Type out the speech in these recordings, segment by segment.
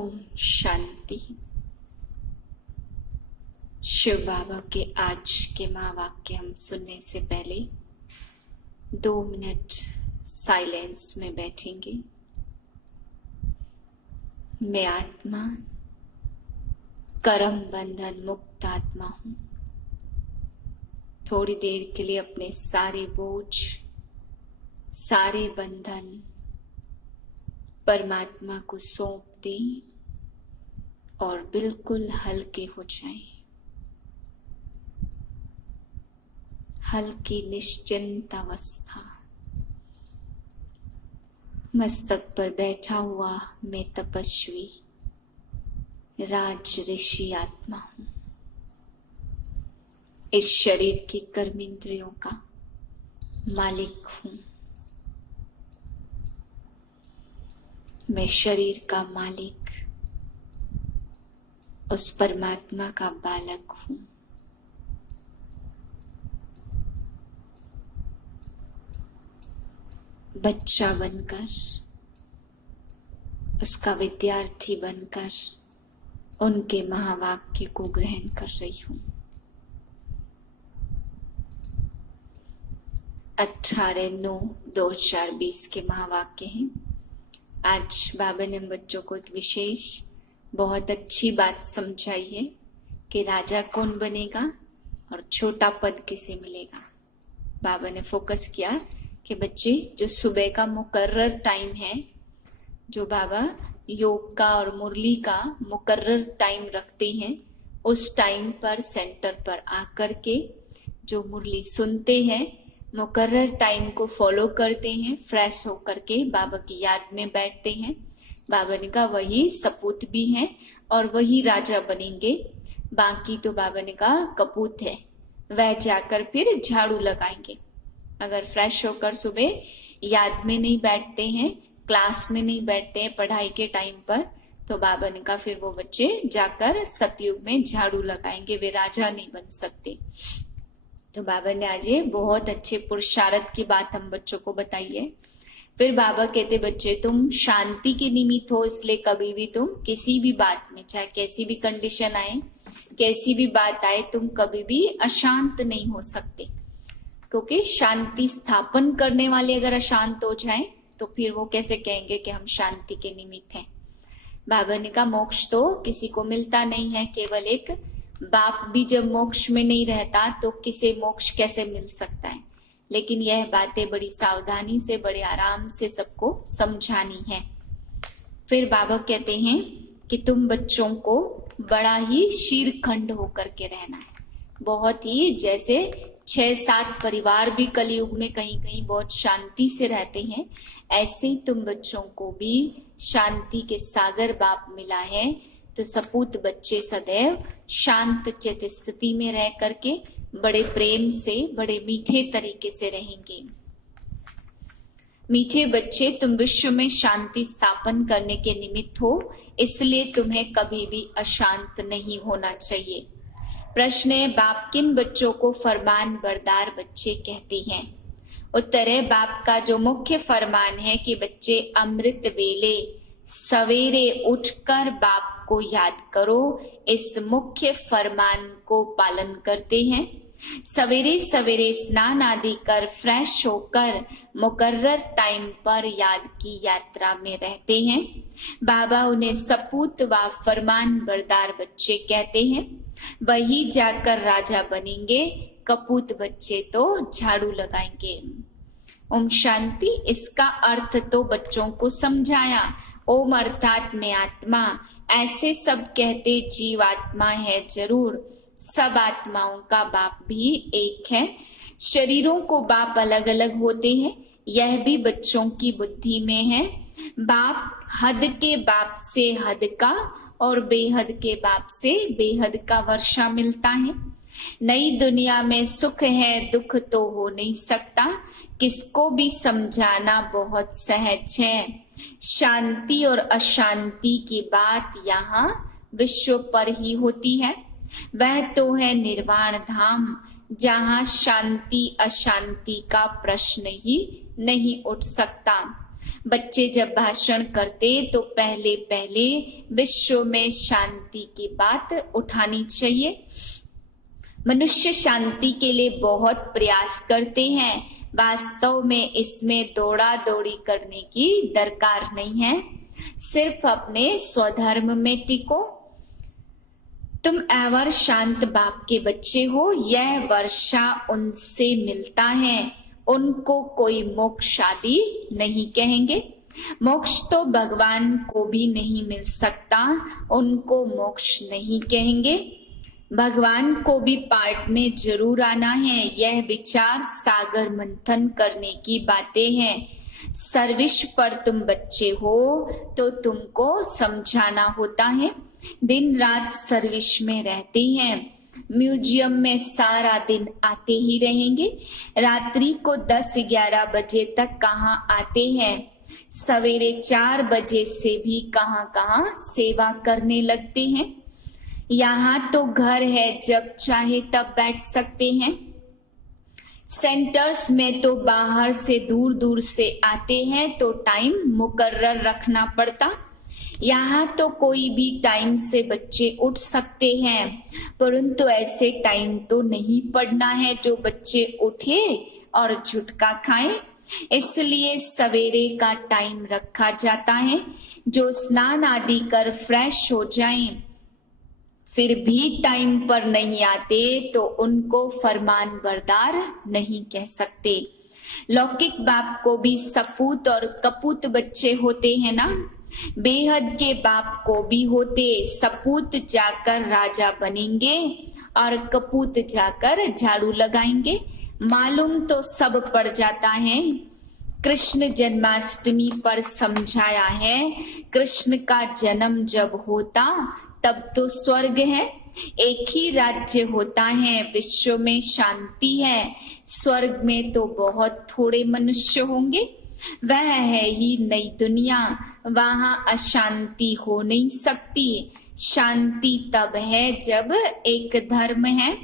ओम शांति। शिव बाबा के आज के महावाक्य हम सुनने से पहले 2 मिनट साइलेंस में बैठेंगे। मैं आत्मा कर्म बंधन मुक्त आत्मा हूँ। थोड़ी देर के लिए अपने सारे बोझ, सारे बंधन परमात्मा को सौंप दें और बिल्कुल हल्के हो जाएं। हल्की निश्चिंत अवस्था। मस्तक पर बैठा हुआ मैं तपस्वी राज ऋषि आत्मा हूं। इस शरीर की कर्मेंद्रियों का मालिक हूं। मैं शरीर का मालिक उस परमात्मा का बालक हूं। बच्चा बनकर, उसका विद्यार्थी बनकर उनके महावाक्य को ग्रहण कर रही हूं। 18/9/2020 के महावाक्य हैं। आज बाबा ने बच्चों को एक विशेष बहुत अच्छी बात समझाई है कि राजा कौन बनेगा और छोटा पद किसे मिलेगा। बाबा ने फोकस किया कि बच्चे जो सुबह का मुकर्रर टाइम है, जो बाबा योग का और मुरली का मुकर्रर टाइम रखते हैं, उस टाइम पर सेंटर पर आकर के जो मुरली सुनते हैं, मुकर्रर टाइम को फॉलो करते हैं, फ्रेश होकर के बाबा की याद में बैठते हैं। बाबा ने कहा वही सपूत भी हैं और वही राजा बनेंगे। बाकी तो बाबा ने कहा कपूत है, वह जाकर फिर झाड़ू लगाएंगे। अगर फ्रेश होकर सुबह याद में नहीं बैठते हैं, क्लास में नहीं बैठते हैं पढ़ाई के टाइम पर, तो बाबा ने कहा फिर वो बच्चे जाकर सतयुग में झाड़ू लगाएंगे, वे राजा नहीं बन सकते। तो बाबा ने आज ये बहुत अच्छे पुरुषार्थ की बात हम बच्चों को बताई है। फिर बाबा कहते बच्चे तुम शांति के निमित्त हो, इसलिए कभी भी तुम किसी भी बात में, चाहे कैसी भी कंडीशन आए, कैसी भी बात आए, तुम कभी भी अशांत नहीं हो सकते। क्योंकि शांति स्थापन करने वाले अगर अशांत हो जाए तो फिर वो कैसे कहेंगे कि हम शांति के निमित्त हैं। बाबा ने कहा मोक्ष तो किसी को मिलता नहीं है, केवल एक बाप भी जब मोक्ष में नहीं रहता तो किसे मोक्ष कैसे मिल सकता है। लेकिन यह बातें बड़ी सावधानी से, बड़े आराम से सबको समझानी है। फिर बाबा कहते हैं कि तुम बच्चों को बड़ा ही शीरखंड होकर के रहना है। बहुत ही जैसे 6-7 परिवार भी कलयुग में कहीं कहीं बहुत शांति से रहते हैं, ऐसे ही तुम बच्चों को भी शांति के सागर बाप मिला है। तो सपूत बच्चे सदैव शांत चित स्थिति में रह करके बड़े प्रेम से, बड़े मीठे तरीके से रहेंगे। मीठे बच्चे तुम विश्व में शांति स्थापन करने के निमित्त हो, इसलिए तुम्हें कभी भी अशांत नहीं होना चाहिए। प्रश्न है बाप किन बच्चों को फरमान बरदार बच्चे कहते हैं। उत्तर है बाप का जो मुख्य फरमान है कि बच्चे अमृत वेले सवेरे उठकर बाप को याद करो, इस मुख्य फरमान को पालन करते हैं। सवेरे सवेरे स्नान आदि कर फ्रेश होकर मुकर्रर टाइम पर याद की यात्रा में रहते हैं। बाबा उन्हें सपूत व फरमान बरदार बच्चे कहते हैं। वही जाकर राजा बनेंगे, कपूत बच्चे तो झाड़ू लगाएंगे। ओम शांति। इसका अर्थ तो बच्चों को समझाया। ओम अर्थात मैं आत्मा, ऐसे सब कहते जीव आत्मा है जरूर, सब आत्माओं का बाप भी एक है। शरीरों को बाप अलग अलग होते हैं, यह भी बच्चों की बुद्धि में है। बाप हद के बाप से हद का और बेहद के बाप से बेहद का वर्षा मिलता है। नई दुनिया में सुख है, दुख तो हो नहीं सकता, किसको भी समझाना बहुत सहज है। शांति और अशांति की बात यहाँ विश्व पर ही होती है। वह तो है निर्वाण धाम, जहाँ शांति अशांति का प्रश्न ही नहीं उठ सकता। बच्चे जब भाषण करते तो पहले पहले विश्व में शांति की बात उठानी चाहिए। मनुष्य शांति के लिए बहुत प्रयास करते हैं, वास्तव में इसमें दौड़ा दौड़ी करने की दरकार नहीं है। सिर्फ अपने स्वधर्म में टिको। तुम एवर शांत बाप के बच्चे हो, यह वर्षा उनसे मिलता है। उनको कोई मोक्ष आदि नहीं कहेंगे। मोक्ष तो भगवान को भी नहीं मिल सकता, उनको मोक्ष नहीं कहेंगे। भगवान को भी पार्ट में जरूर आना है। यह विचार सागर मंथन करने की बातें हैं। सर्विस पर तुम बच्चे हो तो तुमको समझाना होता है। दिन रात सर्विस में रहते हैं, म्यूजियम में सारा दिन आते ही रहेंगे। रात्रि को 10-11 बजे तक कहाँ आते हैं, सवेरे 4 बजे से भी कहाँ सेवा करने लगते हैं। यहाँ तो घर है, जब चाहे तब बैठ सकते हैं। सेंटर्स में तो बाहर से दूर दूर से आते हैं तो टाइम मुकर्रर रखना पड़ता। यहाँ तो कोई भी टाइम से बच्चे उठ सकते हैं, परंतु ऐसे टाइम तो नहीं पढ़ना है जो बच्चे उठे और झुटका खाएं। इसलिए सवेरे का टाइम रखा जाता है। जो स्नान आदि कर फ्रेश हो जाएं, फिर भी टाइम पर नहीं आते तो उनको फरमान बरदार नहीं कह सकते। लौकिक बाप को भी सपूत और कपूत बच्चे होते हैं ना। बेहद के बाप को भी होते। सपूत जाकर राजा बनेंगे और कपूत जाकर झाड़ू लगाएंगे। मालूम तो सब पड़ जाता है। कृष्ण जन्माष्टमी पर समझाया है, कृष्ण का जन्म जब होता तब तो स्वर्ग है। एक ही राज्य होता है, विश्व में शांति है। स्वर्ग में तो बहुत थोड़े मनुष्य होंगे। वह है ही नई दुनिया, वहां अशांति हो नहीं सकती। शांति तब है जब एक धर्म है।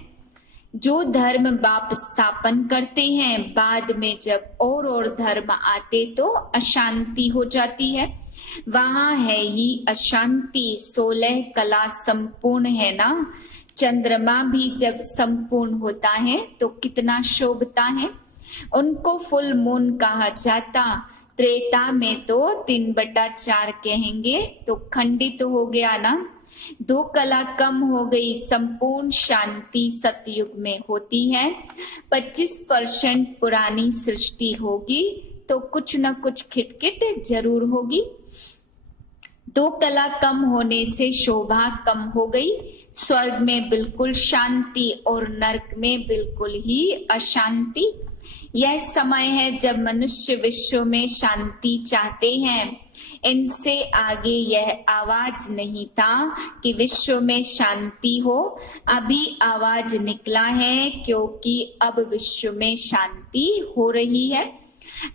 जो धर्म बाप स्थापन करते हैं, बाद में जब और धर्म आते तो अशांति हो जाती है। वहां है ही अशांति। 16 कला संपूर्ण है ना। चंद्रमा भी जब संपूर्ण होता है तो कितना शोभता है। उनको फुल मून कहा जाता। त्रेता में तो 3/4 कहेंगे तो खंडित हो गया ना। 2 कला कम हो गई। संपूर्ण शांति सतयुग में होती है। 25% पुरानी सृष्टि होगी तो कुछ न कुछ खिटखिट जरूर होगी। 2 कला कम होने से शोभा कम हो गई। स्वर्ग में बिल्कुल शांति और नरक में बिल्कुल ही अशांति। यह समय है जब मनुष्य विश्व में शांति चाहते हैं। इनसे आगे यह आवाज नहीं था कि विश्व में शांति हो। अभी आवाज निकला है क्योंकि अब विश्व में शांति हो रही है।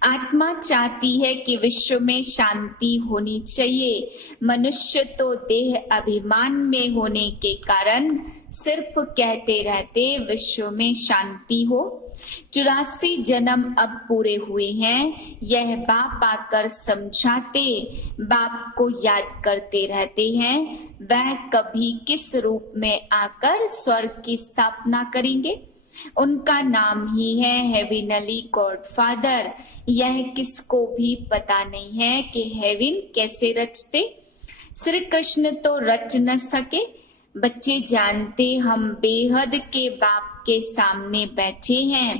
आत्मा चाहती है कि विश्व में शांति होनी चाहिए। मनुष्य तो देह अभिमान में होने के कारण सिर्फ कहते रहते विश्व में शांति हो। 84 जन्म अब पूरे हुए हैं। यह बाप आकर समझाते, बाप को याद करते रहते हैं। वह कभी किस रूप में आकर स्वर्ग की स्थापना करेंगे। उनका नाम ही है हेविनली गॉड फादर। यह किसको भी पता नहीं है कि हेवन कैसे रचते। श्री कृष्ण तो रच न सके। बच्चे जानते हम बेहद के बाप के सामने बैठे हैं।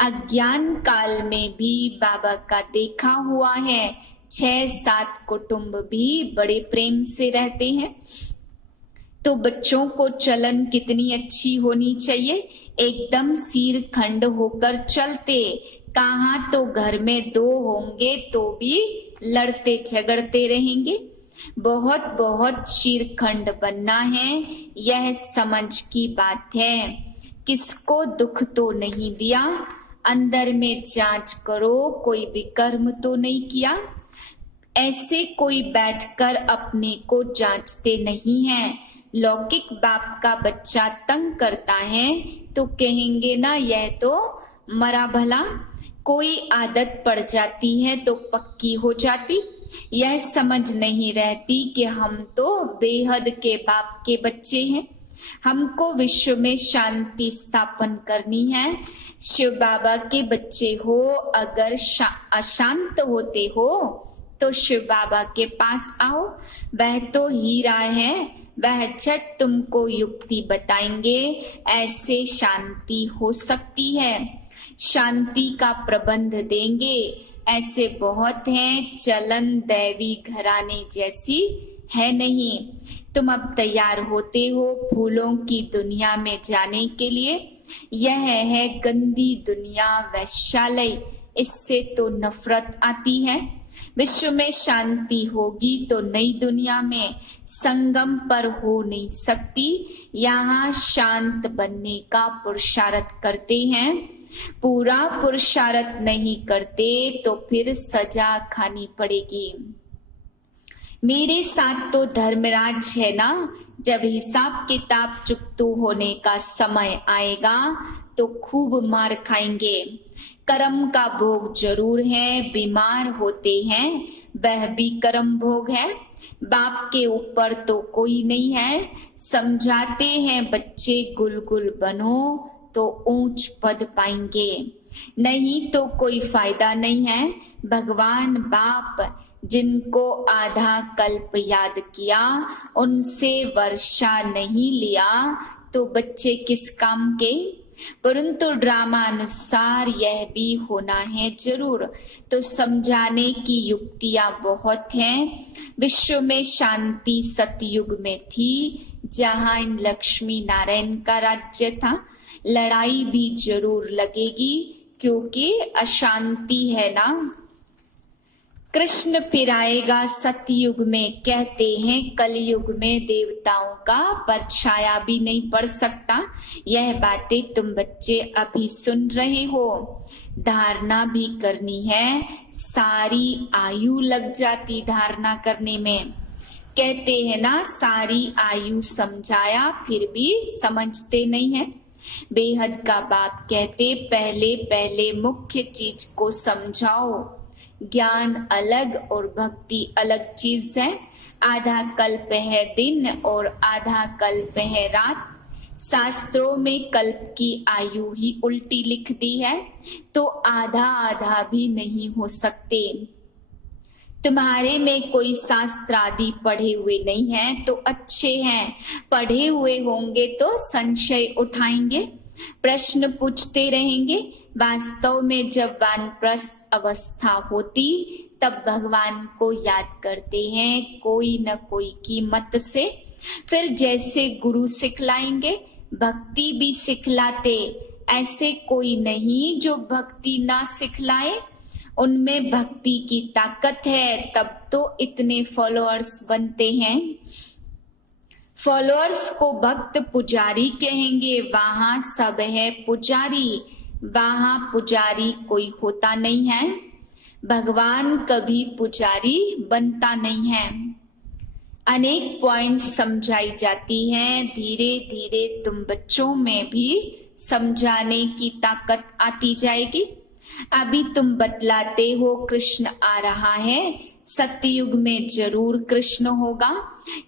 अज्ञान काल में भी बाबा का देखा हुआ है। 6-7 कुटुंब भी बड़े प्रेम से रहते हैं। तो बच्चों को चलन कितनी अच्छी होनी चाहिए। एकदम सिर खंड होकर चलते। कहाँ तो घर में 2 होंगे तो भी लड़ते झगड़ते रहेंगे। बहुत बहुत शीरखंड बनना है, यह समझ की बात है। किसको दुख तो नहीं दिया। अंदर में जांच करो, कोई विकर्म तो नहीं किया। ऐसे कोई बैठकर अपने को जांचते नहीं है। लौकिक बाप का बच्चा तंग करता है तो कहेंगे ना यह तो मरा भला। कोई आदत पड़ जाती है तो पक्की हो जाती। यह समझ नहीं रहती कि हम तो बेहद के बाप के बच्चे हैं। हमको विश्व में शांति स्थापन करनी है। शिव बाबा के बच्चे हो, अगर अशांत होते हो तो शिव बाबा के पास आओ। वह तो हीरा है, वह झट तुमको युक्ति बताएंगे, ऐसे शांति हो सकती है। शांति का प्रबंध देंगे। ऐसे बहुत हैं, चलन दैवी घराने जैसी है नहीं। तुम अब तैयार होते हो फूलों की दुनिया में जाने के लिए। यह है गंदी दुनिया, वैश्यालय, इससे तो नफरत आती है। विश्व में शांति होगी तो नई दुनिया में संगम पर हो नहीं सकती। यहाँ शांत बनने का पुरुषार्थ करते हैं। पूरा पुरुषार्थ नहीं करते तो फिर सजा खानी पड़ेगी। मेरे साथ तो धर्मराज है ना। जब हिसाब किताब चुकतू होने का समय आएगा तो खूब मार खाएंगे। कर्म का भोग जरूर है, बीमार होते हैं वह भी कर्म भोग है। बाप के ऊपर तो कोई नहीं है। समझाते हैं बच्चे गुलगुल बनो तो ऊंच पद पाएंगे, नहीं तो कोई फायदा नहीं है। भगवान बाप जिनको आधा कल्प याद किया, उनसे वर्षा नहीं लिया तो बच्चे किस काम के। परंतु ड्रामा अनुसार यह भी होना है जरूर। तो समझाने की युक्तियां बहुत हैं। विश्व में शांति सतयुग में थी, जहां इन लक्ष्मी नारायण का राज्य था। लड़ाई भी जरूर लगेगी क्योंकि अशांति है ना। कृष्ण फिर आएगा सतयुग में, कहते हैं कलयुग में देवताओं का परछाया भी नहीं पड़ सकता। यह बातें तुम बच्चे अभी सुन रहे हो। धारणा भी करनी है, सारी आयु लग जाती धारणा करने में। कहते हैं ना सारी आयु समझाया फिर भी समझते नहीं है। बेहद का बाप कहते पहले पहले मुख्य चीज को समझाओ। ज्ञान अलग और भक्ति अलग चीज है। आधा कल्प है दिन और आधा कल्प है रात। शास्त्रों में कल्प की आयु ही उल्टी लिख दी है, तो आधा आधा भी नहीं हो सकते। तुम्हारे में कोई शास्त्र आदि पढ़े हुए नहीं है तो अच्छे हैं, पढ़े हुए होंगे तो संशय उठाएंगे, प्रश्न पूछते रहेंगे। वास्तव में जब वानप्रस्थ अवस्था होती तब भगवान को याद करते हैं कोई न कोई की मत से। फिर जैसे गुरु सिखलाएंगे भक्ति भी सिखलाते। ऐसे कोई नहीं जो भक्ति ना सिखलाए। उनमें भक्ति की ताकत है, तब तो इतने फॉलोअर्स बनते हैं। फॉलोअर्स को भक्त पुजारी कहेंगे। वहां सब है पुजारी, वहां पुजारी कोई होता नहीं है। भगवान कभी पुजारी बनता नहीं है। अनेक पॉइंट्स समझाई जाती हैं। धीरे धीरे तुम बच्चों में भी समझाने की ताकत आती जाएगी। अभी तुम बतलाते हो कृष्ण आ रहा है, सतयुग में जरूर कृष्ण होगा,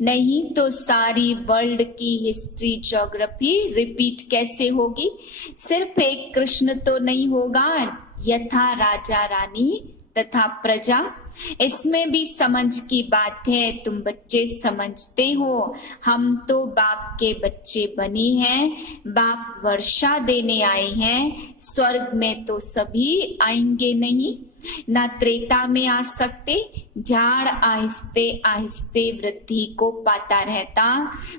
नहीं तो सारी वर्ल्ड की हिस्ट्री ज्योग्राफी रिपीट कैसे होगी। सिर्फ एक कृष्ण तो नहीं होगा, यथा राजा रानी तथा प्रजा। इसमें भी समझ की बात है। तुम बच्चे समझते हो हम तो बाप के बच्चे बने हैं। बाप वर्षा देने आए हैं। स्वर्ग में तो सभी आएंगे नहीं, ना त्रेता में आ सकते। झाड़ आहिस्ते आहिस्ते वृद्धि को पाता रहता।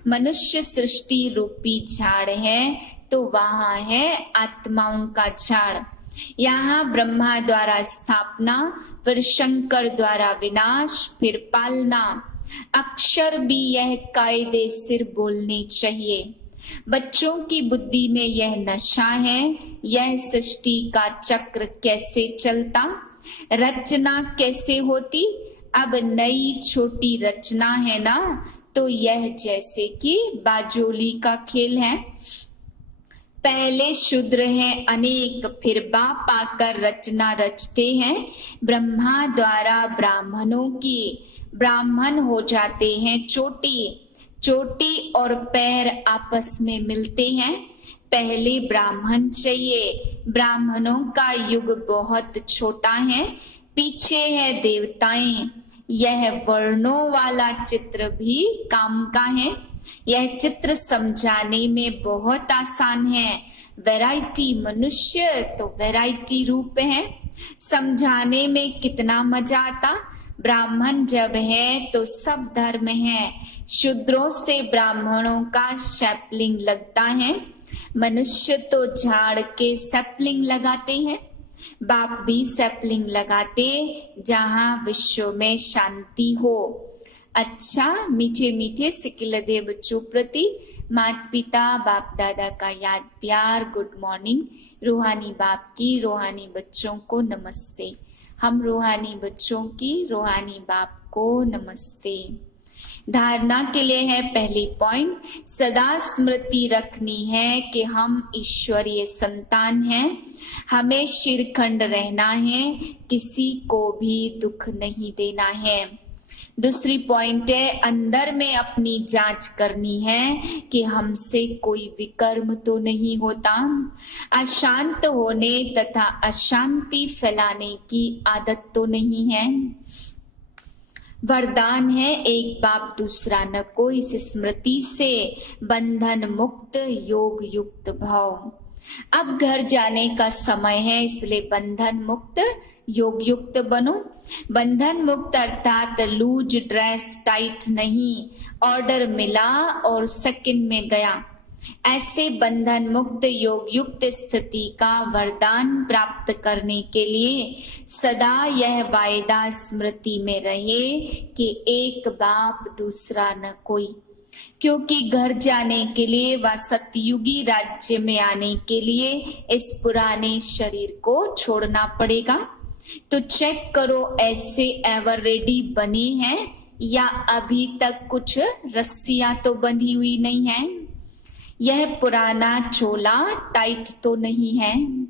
मनुष्य सृष्टि रूपी झाड़ है तो वहां है आत्माओं का झाड़। यहाँ ब्रह्मा द्वारा स्थापना, फिर शंकर द्वारा विनाश, फिर पालना। अक्षर भी यह कायदे सिर बोलने चाहिए। बच्चों की बुद्धि में यह नशा है। यह सृष्टि का चक्र कैसे चलता, रचना कैसे होती। अब नई छोटी रचना है ना, तो यह जैसे कि बाजोली का खेल है। पहले शूद्र हैं अनेक, फिर बाप आकर रचना रचते हैं। ब्रह्मा द्वारा ब्राह्मणों की ब्राह्मण हो जाते हैं चोटी। चोटी और पैर आपस में मिलते हैं। पहले ब्राह्मण चाहिए। ब्राह्मणों का युग बहुत छोटा है। पीछे है देवताएं। यह वर्णों वाला चित्र भी काम का है। यह चित्र समझाने में बहुत आसान है। वैरायटी मनुष्य तो वैरायटी रूप है। समझाने में कितना मजा आता। ब्राह्मण जब है तो सब धर्म है। शूद्रों से ब्राह्मणों का सैपलिंग लगता है। मनुष्य तो झाड़ के सैपलिंग लगाते हैं। बाप भी सैपलिंग लगाते जहां विश्व में शांति हो। अच्छा, मीठे मीठे सिकिलदे बच्चों प्रति माता पिता बाप दादा का याद प्यार गुड मॉर्निंग। रूहानी बाप की रूहानी बच्चों को नमस्ते। हम रूहानी बच्चों की रूहानी बाप को नमस्ते। धारणा के लिए है पहली पॉइंट, सदा स्मृति रखनी है कि हम ईश्वरीय संतान हैं। हमें शिरखंड रहना है, किसी को भी दुख नहीं देना है। दूसरी पॉइंट है, अंदर में अपनी जांच करनी है कि हमसे कोई विकर्म तो नहीं होता। अशांत होने तथा अशांति फैलाने की आदत तो नहीं है। वरदान है एक बाप दूसरा न कोई, इस स्मृति से बंधन मुक्त योग युक्त भाव। अब घर जाने का समय है, इसलिए बंधन मुक्त योग युक्त बनो। बंधन मुक्त अर्थात लूज ड्रेस टाइट नहीं, ऑर्डर मिला और सेकंड में गया। ऐसे बंधन मुक्त योग युक्त स्थिति का वरदान प्राप्त करने के लिए सदा यह वायदा स्मृति में रहे कि एक बाप दूसरा न कोई। क्योंकि घर जाने के लिए व सतयुगी राज्य में आने के लिए इस पुराने शरीर को छोड़ना पड़ेगा। तो चेक करो ऐसे एवर रेडी बने हैं या अभी तक कुछ रस्सियां तो बंधी हुई नहीं है। यह पुराना चोला टाइट तो नहीं है।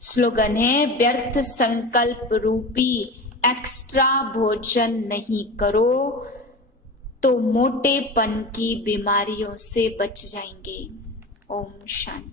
स्लोगन है, व्यर्थ संकल्प रूपी एक्स्ट्रा भोजन नहीं करो तो मोटेपन की बीमारियों से बच जाएंगे। ओम शांति।